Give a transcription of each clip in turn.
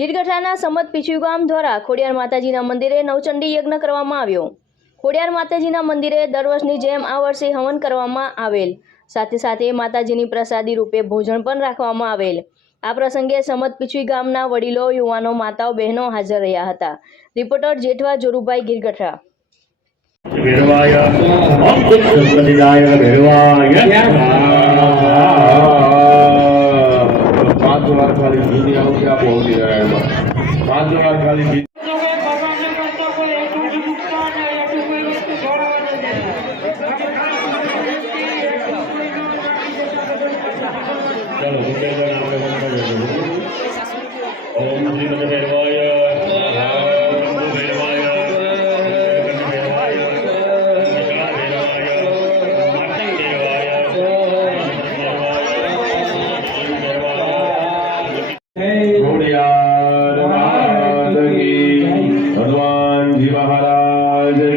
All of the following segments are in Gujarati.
ગીરગઢડાના સમત પીછું ગામ દ્વારા ખોડિયાર માતાજીના મંદિરે નવચંડી યજ્ઞ કરવામાં આવ્યો। ખોડિયાર માતાજીના મંદિરે દર વર્ષની જેમ આ વર્ષે હવન કરવામાં આવેલ, સાથે સાથે માતાજીની પ્રસાદી રૂપે ભોજન પણ રાખવામાં આવેલ। આ પ્રસંગે સમત પીછું ગામના વડીલો, યુવાનો, માતાઓ, બહેનો હાજર રહ્યા હતા। રિપોર્ટર જેઠવા જોરુભાઈ, ગીરગઢડા। भगवान जी महाराज की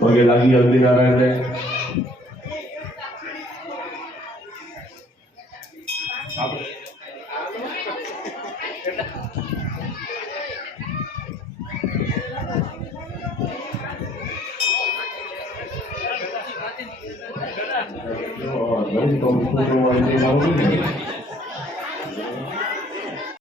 पगे लागी हल्दी नारायण ने तो